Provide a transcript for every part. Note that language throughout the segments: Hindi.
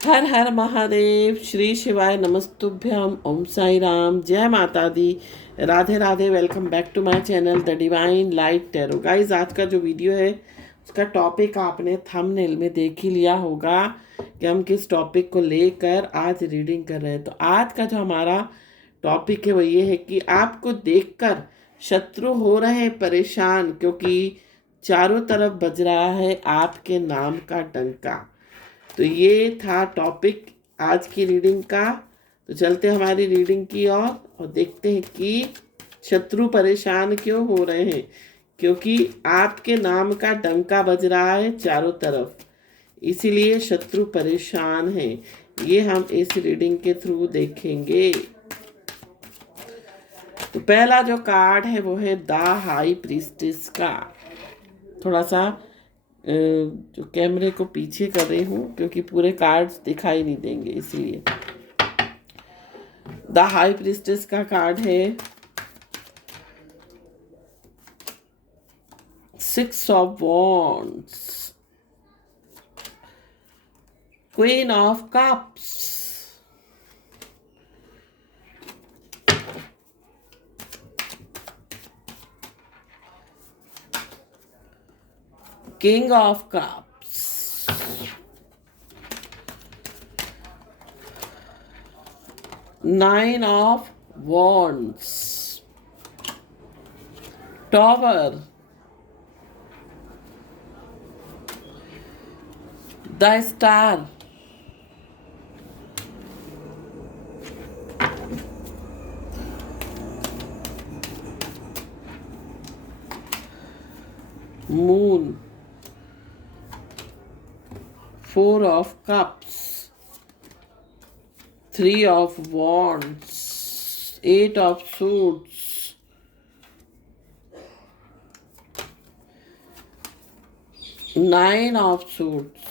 हर हर महादेव। श्री शिवाय नमस्तुभ्यम। ओम साई राम। जय माता दी। Radhe Radhe. Welcome back to my channel the divine light tarot. Guys, आज का जो वीडियो है उसका टॉपिक आपने थंबनेल में देख ही लिया होगा कि हम किस टॉपिक को लेकर आज रीडिंग कर रहे हैं। तो आज का जो हमारा टॉपिक है वो ये है कि आपको देखकर शत्रु हो रहे हैं परेशान, क्योंकि चारों तरफ बज रहा है आपके नाम का डंका। तो ये था टॉपिक आज की रीडिंग का। तो चलते हमारी रीडिंग की ओर और देखते हैं कि शत्रु परेशान क्यों हो रहे हैं। क्योंकि आपके नाम का डंका बज रहा है चारों तरफ, इसीलिए शत्रु परेशान है। ये हम इस रीडिंग के थ्रू देखेंगे। तो पहला जो कार्ड है वो है द हाई प्रीस्टेस का। थोड़ा सा जो कैमरे को पीछे कर रही हूँ क्योंकि पूरे कार्ड्स दिखाई नहीं देंगे, इसलिए। द हाई प्रीस्टेस का कार्ड है 6 of wands, queen of cups, king of cups, 9 of wands, tower, the star, moon, 4 of cups, 3 of wands, 8 of swords, 9 of swords,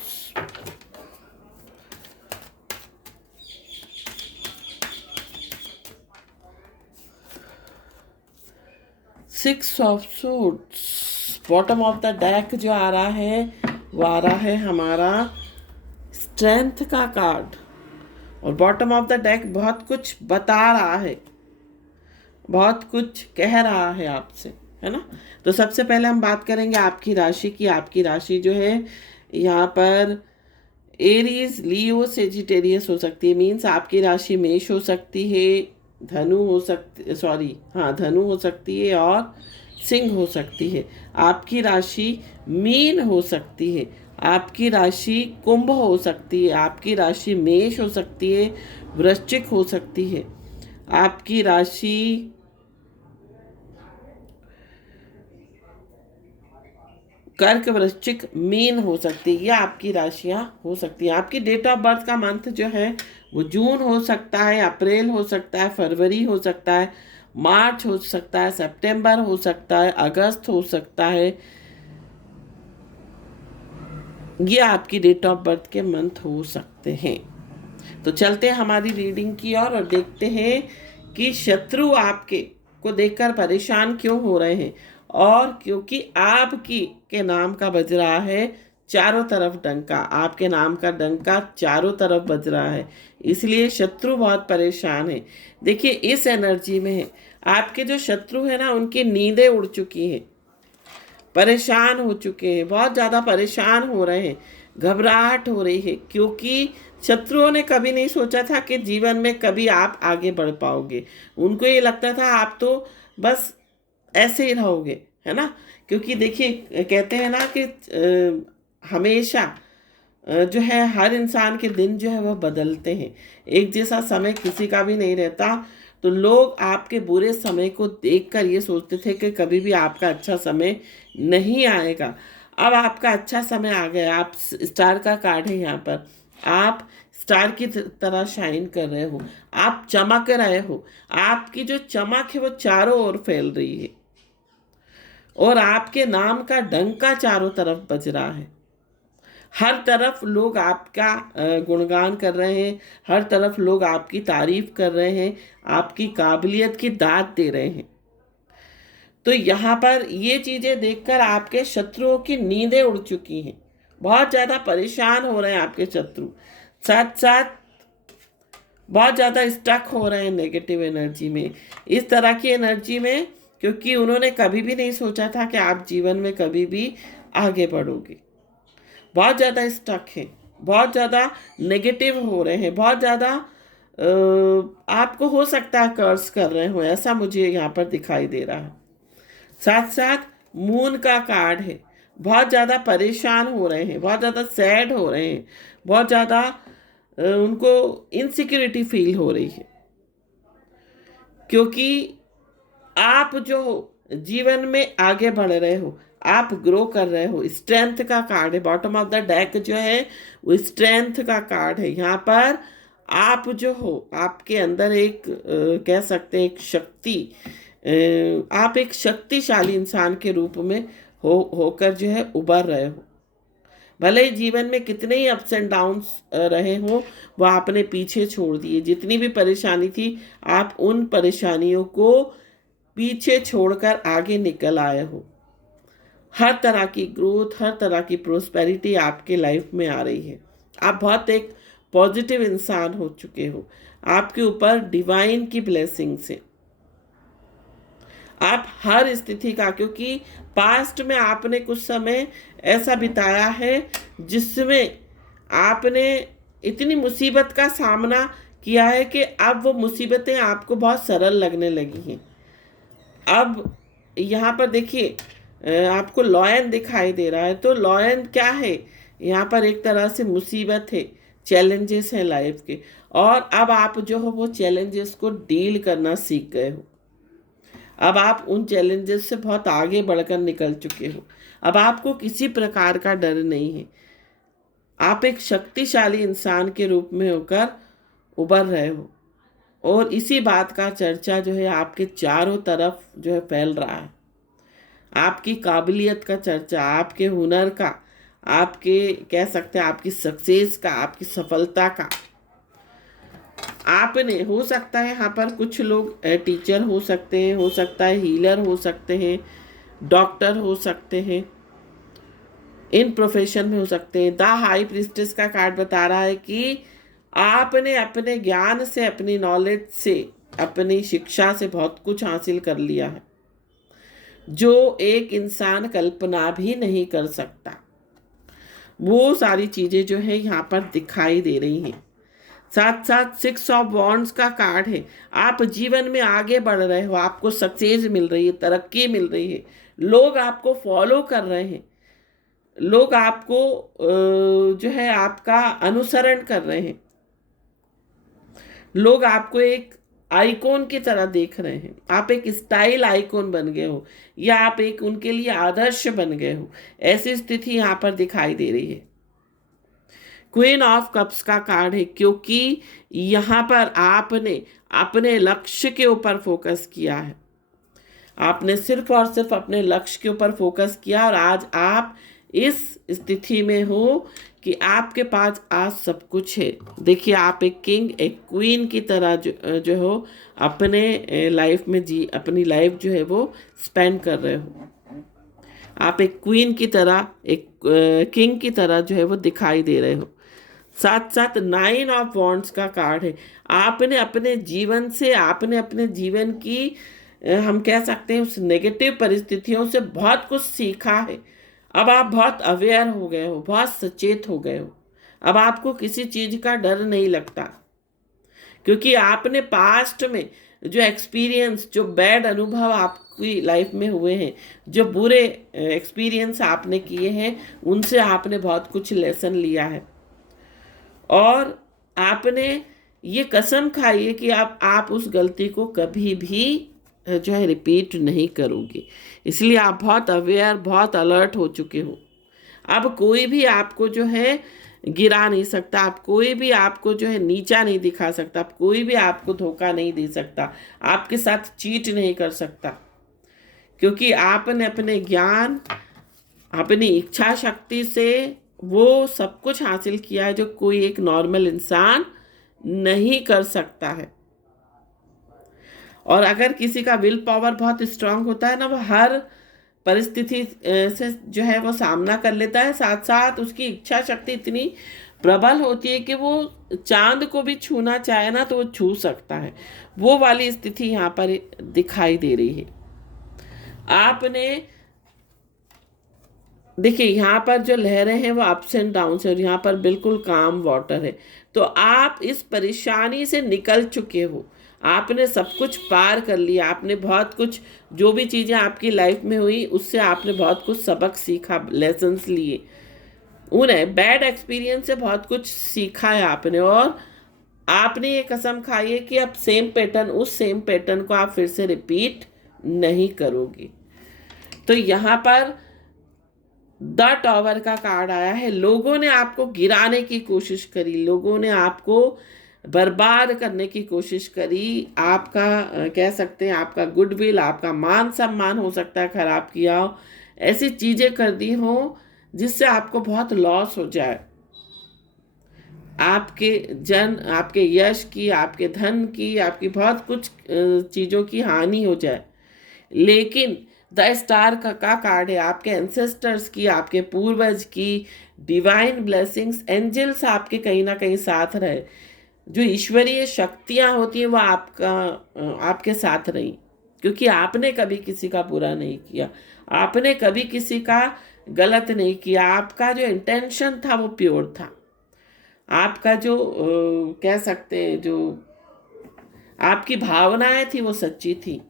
6 of swords। Bottom of the deck जो आ रहा है वो आ रहा है हमारा स्ट्रेंथ का कार्ड। और बॉटम ऑफ द डेक बहुत कुछ बता रहा है, बहुत कुछ कह रहा है आपसे, है ना। तो सबसे पहले हम बात करेंगे आपकी राशि की। आपकी राशि जो है यहाँ पर एरीज, लियो, सेजिटेरियस हो सकती है। मीन्स आपकी राशि मेष हो सकती है, धनु हो सकती, सॉरी हाँ, धनु हो सकती है और सिंह हो सकती है। आपकी राशि मीन हो सकती है, आपकी राशि कुंभ हो सकती है, आपकी राशि मेष हो सकती है, वृश्चिक हो सकती है, आपकी राशि कर्क, वृश्चिक, मीन हो सकती है। ये आपकी राशियां हो सकती हैं। आपकी डेट ऑफ बर्थ का मंथ जो है वो जून हो सकता है, अप्रैल हो सकता है, फरवरी हो सकता है, मार्च हो सकता है, सितंबर हो सकता है, अगस्त हो सकता है। ये आपकी डेट ऑफ बर्थ के मंथ हो सकते हैं। तो चलते हैं हमारी रीडिंग की और देखते हैं कि शत्रु आपके को देखकर परेशान क्यों हो रहे हैं। और क्योंकि आपकी के नाम का बज रहा है चारों तरफ डंका, आपके नाम का डंका चारों तरफ बज रहा है, इसलिए शत्रु बहुत परेशान है। देखिए, इस एनर्जी में है आपके जो शत्रु है ना, उनकी नींदें उड़ चुकी हैं, परेशान हो चुके हैं, बहुत ज़्यादा परेशान हो रहे हैं, घबराहट हो रही है। क्योंकि शत्रुओं ने कभी नहीं सोचा था कि जीवन में कभी आप आगे बढ़ पाओगे। उनको ये लगता था आप तो बस ऐसे ही रहोगे, है ना। क्योंकि देखिए, कहते हैं ना कि हमेशा जो है हर इंसान के दिन जो है वो बदलते हैं। एक जैसा समय किसी का भी नहीं रहता। तो लोग आपके बुरे समय को देखकर ये सोचते थे कि कभी भी आपका अच्छा समय नहीं आएगा। अब आपका अच्छा समय आ गया। आप स्टार का कार्ड है यहाँ पर। आप स्टार की तरह शाइन कर रहे हो, आप चमक रहे हो। आपकी जो चमक है वो चारों ओर फैल रही है और आपके नाम का डंका चारों तरफ बज रहा है। हर तरफ लोग आपका गुणगान कर रहे हैं, हर तरफ लोग आपकी तारीफ कर रहे हैं, आपकी काबिलियत की दाद दे रहे हैं। तो यहाँ पर ये चीज़ें देखकर आपके शत्रुओं की नींदें उड़ चुकी हैं, बहुत ज़्यादा परेशान हो रहे हैं आपके शत्रु। साथ साथ बहुत ज़्यादा स्टक हो रहे हैं नेगेटिव एनर्जी में, इस तरह की एनर्जी में, क्योंकि उन्होंने कभी भी नहीं सोचा था कि आप जीवन में कभी भी आगे बढ़ोगे। बहुत ज़्यादा स्टक हैं, बहुत ज़्यादा नेगेटिव हो रहे हैं, बहुत ज़्यादा आपको हो सकता है कर्स कर रहे हो, ऐसा मुझे यहाँ पर दिखाई दे रहा है। साथ साथ मून का कार्ड है, बहुत ज़्यादा परेशान हो रहे हैं, बहुत ज़्यादा सैड हो रहे हैं, बहुत ज़्यादा उनको इनसिक्योरिटी फील हो रही है, क्योंकि आप जो हो जीवन में आगे बढ़ रहे हो, आप ग्रो कर रहे हो। स्ट्रेंथ का कार्ड है, बॉटम ऑफ द डेक जो है वो स्ट्रेंथ का कार्ड है। यहाँ पर आप जो हो, आपके अंदर एक कह सकते हैं एक शक्ति, आप एक शक्तिशाली इंसान के रूप में होकर जो है उभर रहे हो। भले ही जीवन में कितने ही अप्स एंड डाउन्स रहे हो, वो आपने पीछे छोड़ दिए। जितनी भी परेशानी थी, आप उन परेशानियों को पीछे छोड़कर आगे निकल आए हो। हर तरह की ग्रोथ, हर तरह की प्रोस्पेरिटी आपके लाइफ में आ रही है। आप बहुत एक पॉजिटिव इंसान हो चुके हो। आपके ऊपर डिवाइन की ब्लेसिंग्स है। आप हर स्थिति का, क्योंकि पास्ट में आपने कुछ समय ऐसा बिताया है जिसमें आपने इतनी मुसीबत का सामना किया है कि अब वो मुसीबतें आपको बहुत सरल लगने लगी हैं। अब यहाँ पर देखिए, आपको लॉयन दिखाई दे रहा है, तो लॉयन क्या है? यहाँ पर एक तरह से मुसीबत है, चैलेंजेस हैं लाइफ के, और अब आप जो हो वो चैलेंजेस को डील करना सीख गए हो। अब आप उन चैलेंजेस से बहुत आगे बढ़कर निकल चुके हो। अब आपको किसी प्रकार का डर नहीं है। आप एक शक्तिशाली इंसान के रूप में होकर उभर रहे हो, और इसी बात का चर्चा जो है आपके चारों तरफ जो है फैल रहा है। आपकी काबिलियत का चर्चा, आपके हुनर का, आपके कह सकते हैं आपकी सक्सेस का, आपकी सफलता का। आपने, हो सकता है यहाँ पर कुछ लोग टीचर हो सकते हैं, हो सकता है हीलर हो सकते हैं, डॉक्टर हो सकते हैं, इन प्रोफेशन में हो सकते हैं। द हाई प्रीस्टेस का कार्ड बता रहा है कि आपने अपने ज्ञान से, अपनी नॉलेज से, अपनी शिक्षा से बहुत कुछ हासिल कर लिया है जो एक इंसान कल्पना भी नहीं कर सकता। वो सारी चीज़ें जो है यहाँ पर दिखाई दे रही हैं। साथ साथ 6 ऑफ वॉन्ड्स का कार्ड है। आप जीवन में आगे बढ़ रहे हो, आपको सक्सेस मिल रही है, तरक्की मिल रही है, लोग आपको फॉलो कर रहे हैं, लोग आपको जो है आपका अनुसरण कर रहे हैं, लोग आपको एक आइकॉन की तरह देख रहे हैं। आप एक स्टाइल आइकॉन बन गए हो, या आप एक उनके लिए आदर्श बन गए हो। ऐसी स्थिति यहाँ पर दिखाई दे रही है। क्वीन ऑफ कप्स का कार्ड है, क्योंकि यहाँ पर आपने अपने लक्ष्य के ऊपर फोकस किया है। आपने सिर्फ और सिर्फ अपने लक्ष्य के ऊपर फोकस किया, और आज आप इस स्थिति में हो कि आपके पास आज सब कुछ है। देखिए, आप एक किंग, एक क्वीन की तरह जो हो अपने लाइफ में अपनी लाइफ जो है वो स्पेंड कर रहे हो। आप एक क्वीन की तरह, एक किंग की तरह जो है वो दिखाई दे रहे हो। साथ साथ 9 ऑफ वॉन्ड्स का कार्ड है। आपने अपने जीवन से, आपने अपने जीवन की हम कह सकते हैं उस नेगेटिव परिस्थितियों से बहुत कुछ सीखा है। अब आप बहुत अवेयर हो गए हो, बहुत सचेत हो गए हो। अब आपको किसी चीज़ का डर नहीं लगता, क्योंकि आपने पास्ट में जो एक्सपीरियंस, जो बैड अनुभव आपकी लाइफ में हुए हैं, जो बुरे एक्सपीरियंस आपने किए हैं, उनसे आपने बहुत कुछ लेसन लिया है, और आपने ये कसम खाई है कि आप उस गलती को कभी भी जो है रिपीट नहीं करोगे। इसलिए आप बहुत अवेयर, बहुत अलर्ट हो चुके हो। अब कोई भी आपको जो है गिरा नहीं सकता, आप कोई भी आपको जो है नीचा नहीं दिखा सकता, आप कोई भी आपको धोखा नहीं दे सकता, आपके साथ चीट नहीं कर सकता, क्योंकि आपने अपने ज्ञान, अपनी इच्छा शक्ति से वो सब कुछ हासिल किया है जो कोई एक नॉर्मल इंसान नहीं कर सकता है। और अगर किसी का विल पावर बहुत स्ट्रांग होता है ना, वो हर परिस्थिति से जो है वो सामना कर लेता है। साथ साथ उसकी इच्छा शक्ति इतनी प्रबल होती है कि वो चांद को भी छूना चाहे ना तो वो छू सकता है। वो वाली स्थिति यहाँ पर दिखाई दे रही है। आपने देखिए यहाँ पर जो लहरें हैं वो अप्स एंड डाउन है और यहाँ पर बिल्कुल काम वाटर है। तो आप इस परेशानी से निकल चुके हो, आपने सब कुछ पार कर लिया, आपने बहुत कुछ, जो भी चीज़ें आपकी लाइफ में हुई उससे आपने बहुत कुछ सबक सीखा, लेसन्स लिए, उन्हें बैड एक्सपीरियंस से बहुत कुछ सीखा है आपने। और आपने ये कसम खाई है कि अब सेम पैटर्न को आप फिर से रिपीट नहीं करोगे। तो यहाँ पर द टॉवर का कार्ड आया है। लोगों ने आपको गिराने की कोशिश करी, लोगों ने आपको बर्बाद करने की कोशिश करी, आपका कह सकते हैं आपका गुडविल, आपका मान सम्मान हो सकता है खराब किया हो, ऐसी चीज़ें कर दी हो जिससे आपको बहुत लॉस हो जाए, आपके यश की, आपके धन की, आपकी बहुत कुछ चीज़ों की हानि हो जाए। लेकिन द स्टार का कार्ड है आपके एंसेस्टर्स की, आपके पूर्वज की डिवाइन ब्लेसिंग्स, एंजल्स आपके कहीं ना कहीं साथ रहे, जो ईश्वरीय शक्तियाँ होती हैं वो आपके साथ रही, क्योंकि आपने कभी किसी का बुरा नहीं किया, आपने कभी किसी का गलत नहीं किया, आपका जो इंटेंशन था वो प्योर था, आपका जो कह सकते हैं जो आपकी भावनाएं थी वो सच्ची थी।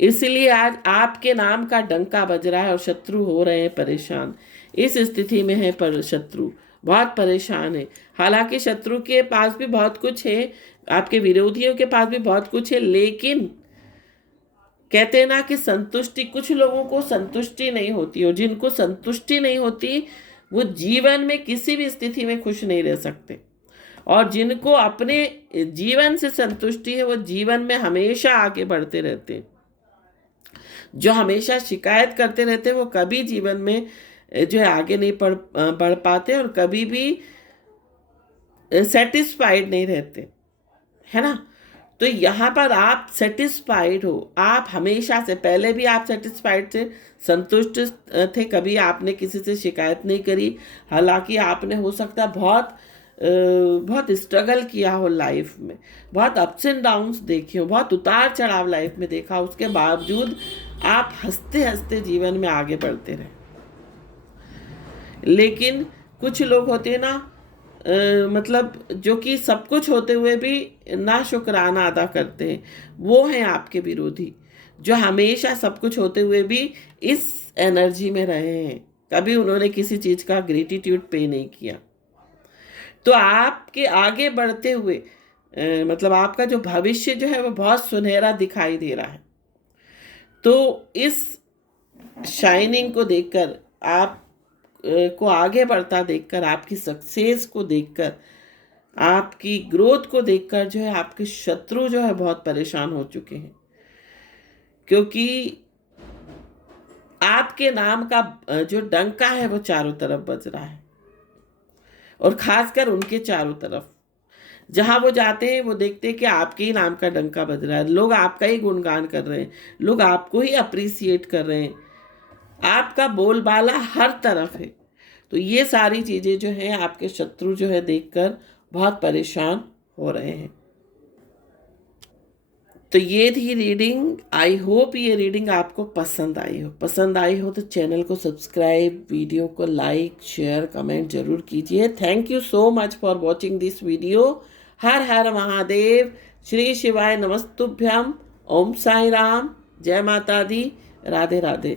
इसलिए आज आपके नाम का डंका बज रहा है और शत्रु हो रहे हैं परेशान। इस स्थिति में है पर शत्रु बहुत परेशान है। हालांकि शत्रु के पास भी बहुत कुछ है, आपके विरोधियों के पास भी बहुत कुछ है, लेकिन कहते हैं ना कि संतुष्टि, कुछ लोगों को संतुष्टि नहीं होती, और जिनको संतुष्टि नहीं होती वो जीवन में किसी भी स्थिति में खुश नहीं रह सकते, और जिनको अपने जीवन से संतुष्टि है वो जीवन में हमेशा आगे बढ़ते रहते हैं। जो हमेशा शिकायत करते रहते हैं वो कभी जीवन में जो है आगे नहीं बढ़ पाते और कभी भी सेटिस्फाइड नहीं रहते, है ना। तो यहाँ पर आप सेटिस्फाइड हो, आप हमेशा से, पहले भी आप सेटिस्फाइड थे, संतुष्ट थे, कभी आपने किसी से शिकायत नहीं करी। हालांकि आपने हो सकता है बहुत स्ट्रगल किया हो लाइफ में, बहुत अप्स एंड डाउन्स देखे हो, बहुत उतार चढ़ाव लाइफ में देखा, उसके बावजूद आप हंसते हंसते जीवन में आगे बढ़ते रहे। लेकिन कुछ लोग होते हैं ना, मतलब जो कि सब कुछ होते हुए भी ना शुक्राना अदा करते हैं, वो हैं आपके विरोधी, जो हमेशा सब कुछ होते हुए भी इस एनर्जी में रहे हैं, कभी उन्होंने किसी चीज़ का ग्रेटिट्यूड पे नहीं किया। तो आपके आगे बढ़ते हुए मतलब आपका जो भविष्य जो है वो बहुत सुनहरा दिखाई दे रहा है। तो इस शाइनिंग को देखकर, आप को आगे बढ़ता देखकर, आपकी सक्सेस को देखकर, आपकी ग्रोथ को देखकर जो है आपके शत्रु जो है बहुत परेशान हो चुके हैं, क्योंकि आपके नाम का जो डंका है वो चारों तरफ बज रहा है, और खासकर उनके चारों तरफ जहां वो जाते हैं वो देखते हैं कि आपके ही नाम का डंका बज रहा है, लोग आपका ही गुणगान कर रहे हैं, लोग आपको ही अप्रिसिएट कर रहे हैं, आपका बोलबाला हर तरफ है। तो ये सारी चीज़ें जो हैं आपके शत्रु जो है देखकर बहुत परेशान हो रहे हैं। तो ये थी रीडिंग। आई होप ये रीडिंग आपको पसंद आई हो तो चैनल को सब्सक्राइब, वीडियो को लाइक, शेयर, कमेंट जरूर कीजिए। Thank you so much for watching this video. हर हर महादेव, श्री शिवाय नमस्तुभ्यम, ओम साई राम, जय माता दी, राधे राधे।